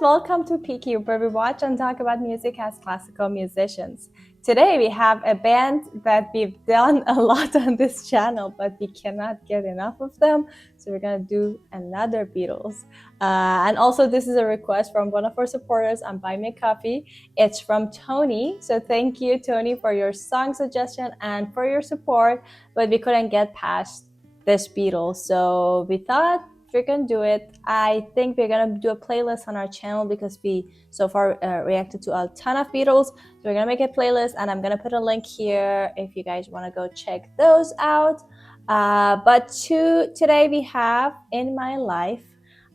welcome to PQ, where we watch and talk about music as classical musicians. Today we have a band that we've done a lot on this channel, but we cannot get enough of them, so we're gonna do another Beatles. And also this is a request from one of our supporters on Buy Me a Coffee. It's from Tony, so thank you Tony for your song suggestion and for your support, but we couldn't get past this Beatles, so we thought we're gonna do it. I think we're gonna do a playlist on our channel because we so far reacted to a ton of Beatles. So we're gonna make a playlist, and I'm gonna put a link here if you guys want to go check those out. But today we have In My Life,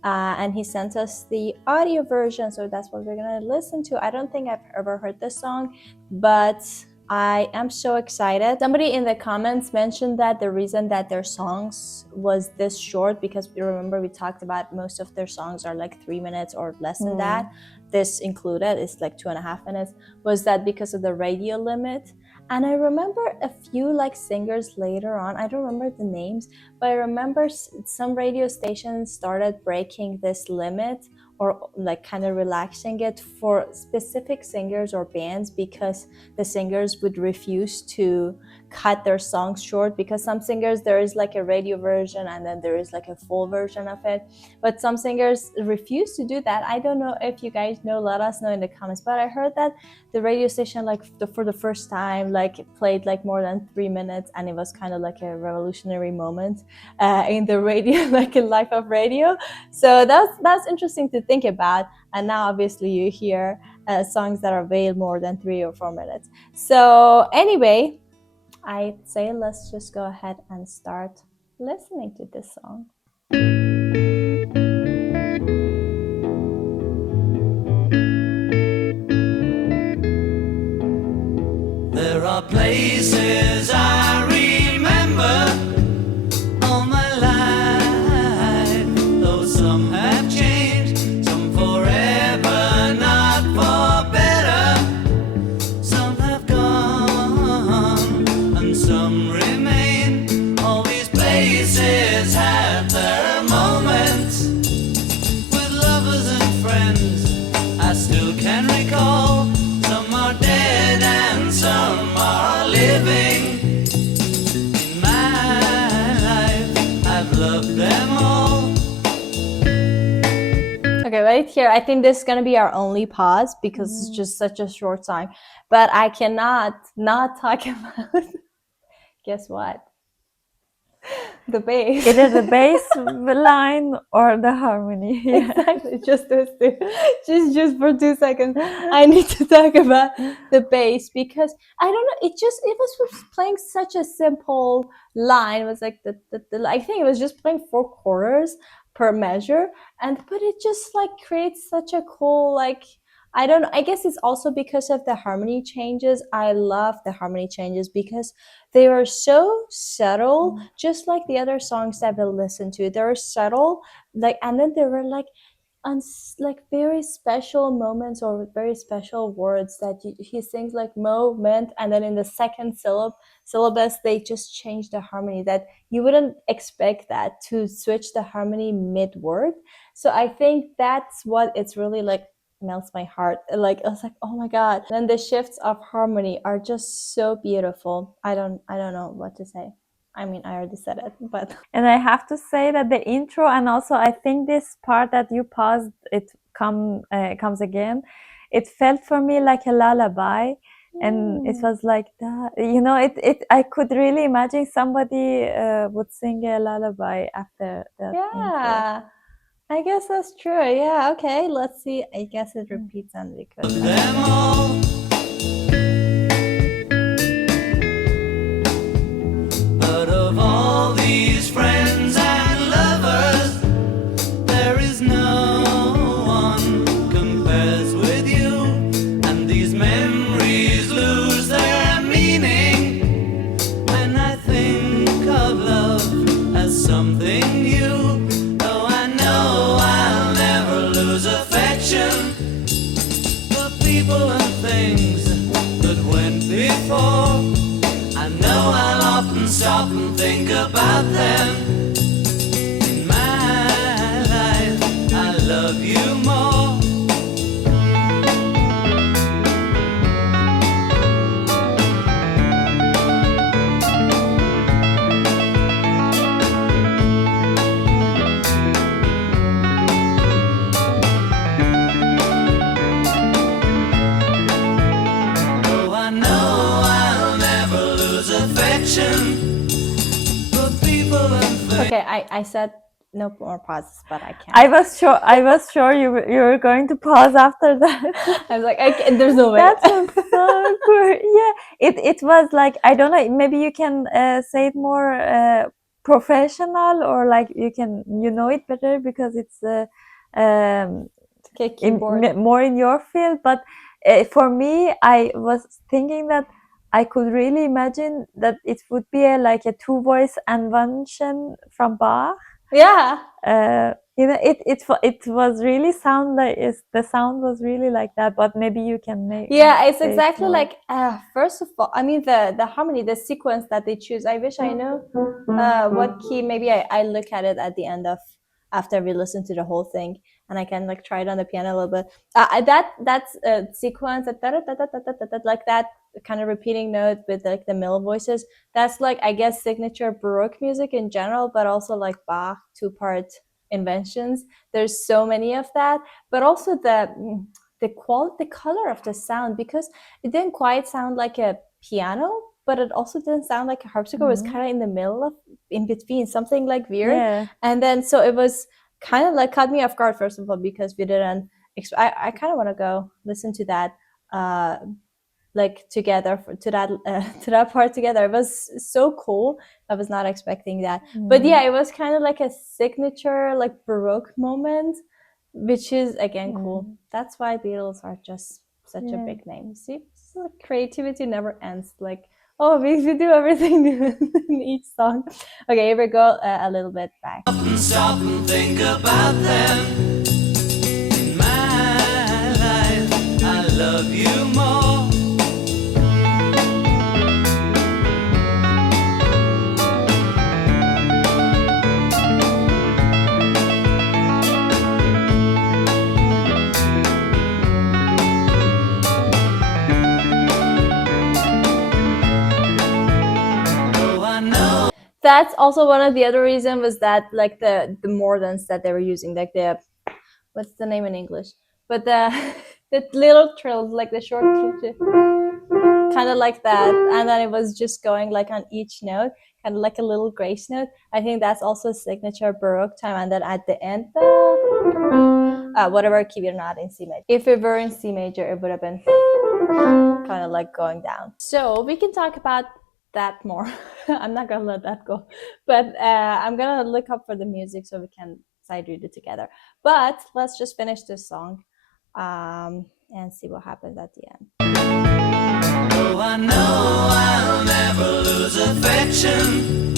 and he sent us the audio version, so that's what we're gonna listen to. I don't think I've ever heard this song, but I am so excited. Somebody in the comments mentioned that the reason that their songs was this short, because we remember we talked about most of their songs are like 3 minutes or less than that. This included is like 2.5 minutes, was that because of the radio limit. And I remember a few like singers later on, I don't remember the names, but I remember some radio stations started breaking this limit or like kind of relaxing it for specific singers or bands, because the singers would refuse to cut their songs short, because some singers there is like a radio version and then there is like a full version of it, but some singers refuse to do that. I don't know if you guys know, let us know in the comments, but I heard that the radio station like for the first time like played like more than 3 minutes, and it was kind of like a revolutionary moment in the radio, like in life of radio. So that's interesting to think about. And now obviously you hear songs that are way more than 3 or 4 minutes. So anyway, I'd say let's just go ahead and start listening to this song. There are places I remember all my life, though some have changed, some forever, not for better. Some have gone and some remain. All these places have their moments with lovers and friends I still can recall. Some are dead and some are living. In my life, I've loved them all. Okay, right here, I think this is gonna be our only pause because it's just such a short song. But I cannot not talk about, guess what? The bass. Either the bass line or the harmony. Exactly, just those two. Just for 2 seconds, I need to talk about the bass, because I don't know, it was playing such a simple line. It was like I think it was just playing 4 quarters per measure, but it just like creates such a cool, like, I don't know, I guess it's also because of the harmony changes. I love the harmony changes because they are so subtle, just like the other songs that we'll listen to. They were subtle, like, and then there were like like very special moments or very special words that he sings like moment, and then in the second syllabus they just change the harmony that you wouldn't expect that to switch the harmony mid-word. So I think that's what it's really like melts my heart. Like I was like, oh my god. And the shifts of harmony are just so beautiful. I don't know what to say. I mean, I already said it, but And I have to say that the intro, and also I think this part that you paused, it comes again. It felt for me like a lullaby, and it was like that. You know, I could really imagine somebody would sing a lullaby after that. yeah. Intro. I guess that's true. Yeah, okay, let's see. I guess it repeats on because Them all. But of all these friends and lovers, there is no one compares with you, and these memories lose their meaning when I think of love as something new. Though I know I'll never lose affection for people and things that went before. I know I'll often stop and think about them. In my life, I love you more. Okay, I said no more pauses, but I can't. I was sure you were going to pause after that. I was like, there's no way. That was so cool. Yeah, it was like, I don't know. Maybe you can say it more professional, or like you know it better because it's Okay, keyboard. more in your field. But for me, I was thinking that I could really imagine that it would be like a two-voice invention from Bach. Yeah. It was really the sound was really like that, but maybe you can make it's say it exactly more. like first of all, I mean the harmony, the sequence that they choose. I wish I knew what key. Maybe I look at it at the end of after we listen to the whole thing, and I can like try it on the piano a little bit. That's a sequence like that kind of repeating note with like the middle voices. That's like, I guess, signature Baroque music in general, but also like Bach two-part inventions. There's so many of that, but also the quality, the color of the sound, because it didn't quite sound like a piano, but it also didn't sound like a harpsichord. It was kind of in the middle of, in between, something like weird. Yeah. And then so it was kind of like caught me off guard, first of all, because we didn't. I kind of want to go listen to that, like together to that part together. It was so cool. I was not expecting that, but yeah, it was kind of like a signature like Baroque moment, which is again cool. That's why Beatles are just such a big name. See, like, creativity never ends. Like, oh, we do everything in each song. Okay, here we go, a little bit back. Stop and think about them. In my life, I love you more. That's also one of the other reasons, was that like the mordants that they were using, like the, what's the name in English, but the the little trills, like the short kind of like that, and then it was just going like on each note, kind of like a little grace note. I think that's also a signature Baroque time. And then at the end, whatever key we're not in C major. If it were in C major, it would have been kind of like going down. So we can talk about that more. I'm not gonna let that go, but I'm gonna look up for the music so we can side read it together. But let's just finish this song and see what happens at the end. Oh, I know I'll never lose affection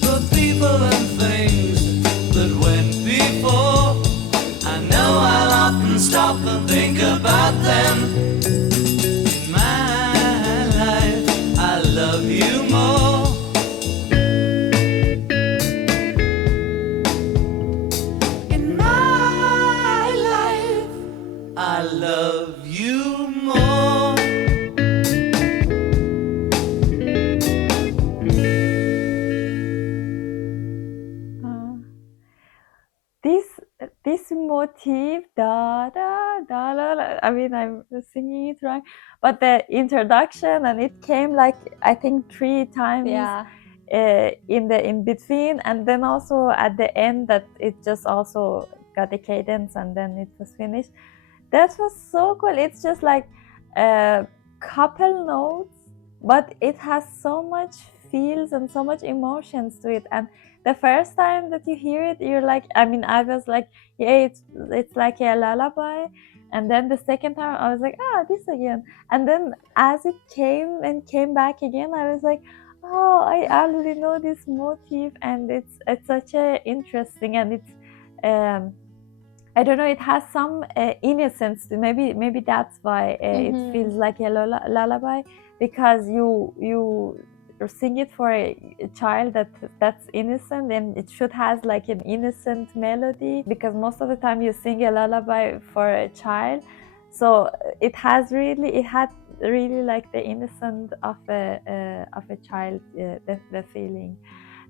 for people and things that went before. I know I'll often stop and think about them. In my life, I love you more. In my life, I love you more. This motif, da da da la, la, I mean, I'm singing it wrong, but the introduction, and it came like, I think 3 times in between, and then also at the end, that it just also got a cadence, and then it was finished. That was so cool. It's just like a couple notes, but it has so much feels and so much emotions to it. And the first time that you hear it, you're like, I mean, I was like, yeah, it's like a lullaby. And then the second time I was like, this again. And then as it came back again, I was like, oh, I already know this motif, and it's such a interesting, and it's I don't know, it has some innocence. Maybe that's why it feels like a lullaby, because you sing it for a child that's innocent, and it should has like an innocent melody, because most of the time you sing a lullaby for a child, so it had really like the innocent of a child, the feeling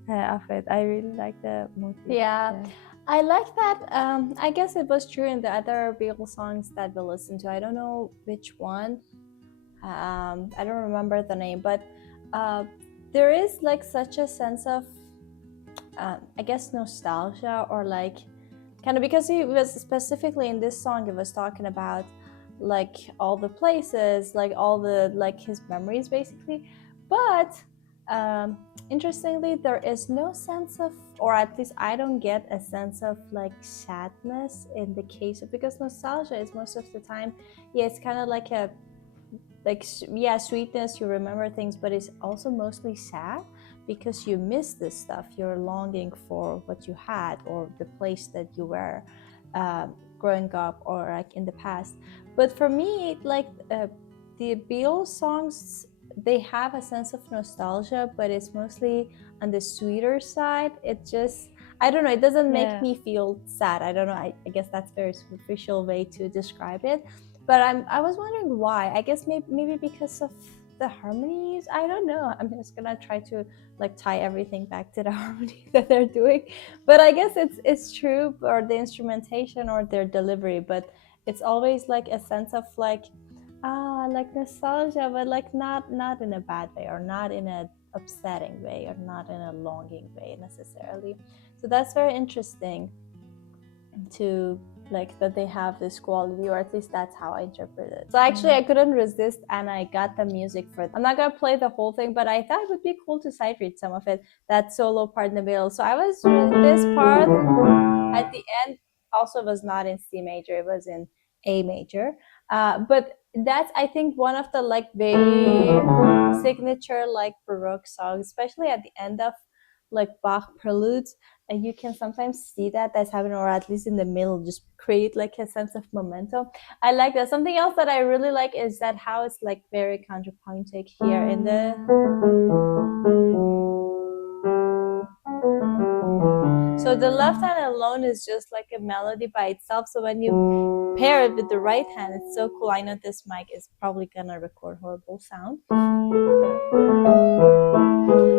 of it. I really like the motif. Yeah. I like that. I guess it was true in the other Beatles songs that we listened to. I don't know which one. I don't remember the name, but there is like such a sense of I guess nostalgia, or like kind of, because he was specifically in this song, it was talking about like all the places, like all the like his memories basically. But interestingly, there is no sense of, or at least I don't get a sense of like sadness in the case of, because nostalgia is most of the time, yeah, it's kind of like a like, yeah, sweetness, you remember things, but it's also mostly sad because you miss this stuff, you're longing for what you had or the place that you were growing up or like in the past. But for me, like the Beatles songs, they have a sense of nostalgia, but it's mostly on the sweeter side. It just, I don't know, it doesn't make me feel sad. I don't know, I guess that's a very superficial way to describe it. But I was wondering why. I guess maybe because of the harmonies. I don't know. I'm just gonna try to like tie everything back to the harmony that they're doing. But I guess it's true, or the instrumentation or their delivery. But it's always like a sense of like like nostalgia, but like not in a bad way, or not in a upsetting way, or not in a longing way necessarily. So that's very interesting to like that they have this quality, or at least that's how I interpret it. So actually I couldn't resist and I got the music for it. I'm not gonna play the whole thing, but I thought it would be cool to sight read some of it, that solo part in the middle. So I was, this part at the end also was not in C major, it was in A major. But that's, I think, one of the like very signature like Baroque songs, especially at the end of like Bach preludes, and you can sometimes see that that's happening, or at least in the middle, just create like a sense of momentum. I like that. Something else that I really like is that how it's like very contrapuntic here in the, so the left hand alone is just like a melody by itself. So when you pair it with the right hand, it's so cool. I know this mic is probably gonna record horrible sound.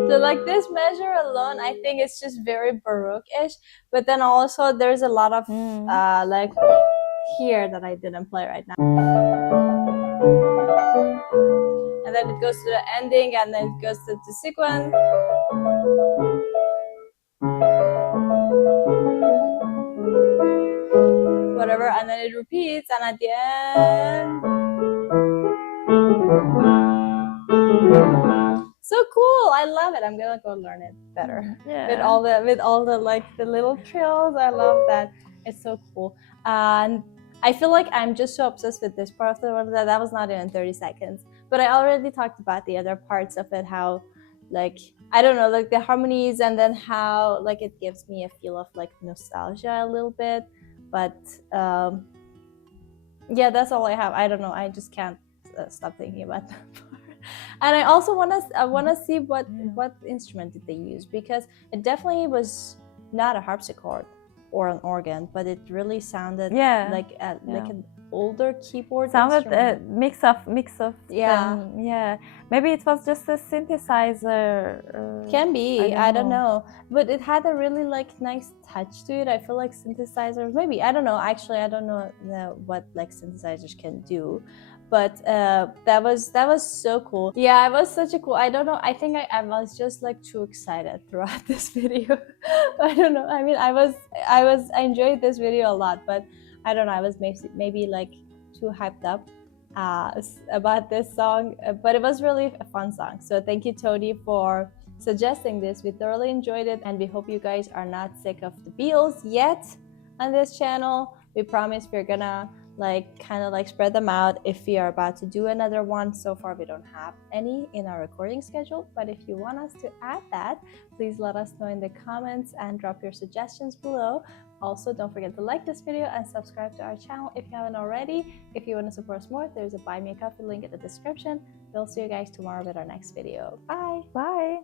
So like this measure alone, I think it's just very Baroque-ish. But then also there's a lot of like here that I didn't play right now. And then it goes to the ending, and then it goes to the sequence. Whatever, and then it repeats, and at the end. So cool! I love it. I'm gonna go learn it better. Yeah. With all the like the little trills. I love that. It's so cool. And I feel like I'm just so obsessed with this part of the world that was not even 30 seconds. But I already talked about the other parts of it, how like, I don't know, like the harmonies, and then how like it gives me a feel of like nostalgia a little bit. But yeah, that's all I have. I don't know. I just can't stop thinking about that part. And I also want to see what instrument did they use, because it definitely was not a harpsichord or an organ, but it really sounded like an older keyboard sounded instrument. mix of Yeah. them. Yeah, maybe it was just a synthesizer. Can be, I don't know, but it had a really like nice touch to it. I feel like synthesizers, maybe, I don't know, actually I don't know what like synthesizers can do, but that was so cool. Yeah, it was such a cool, I don't know, I think I was just like too excited throughout this video. I don't know, I mean, I enjoyed this video a lot, but I don't know, I was maybe like too hyped up about this song, but it was really a fun song. So thank you, Tony, for suggesting this. We thoroughly enjoyed it, and we hope you guys are not sick of the Beatles yet on this channel. We promise we're gonna like kind of like spread them out if we are about to do another one. So far we don't have any in our recording schedule, but if you want us to add that, please let us know in the comments and drop your suggestions below. Also, don't forget to like this video and subscribe to our channel if you haven't already. If you want to support us more, there's a buy me a coffee link in the description. We'll see you guys tomorrow with our next video. Bye!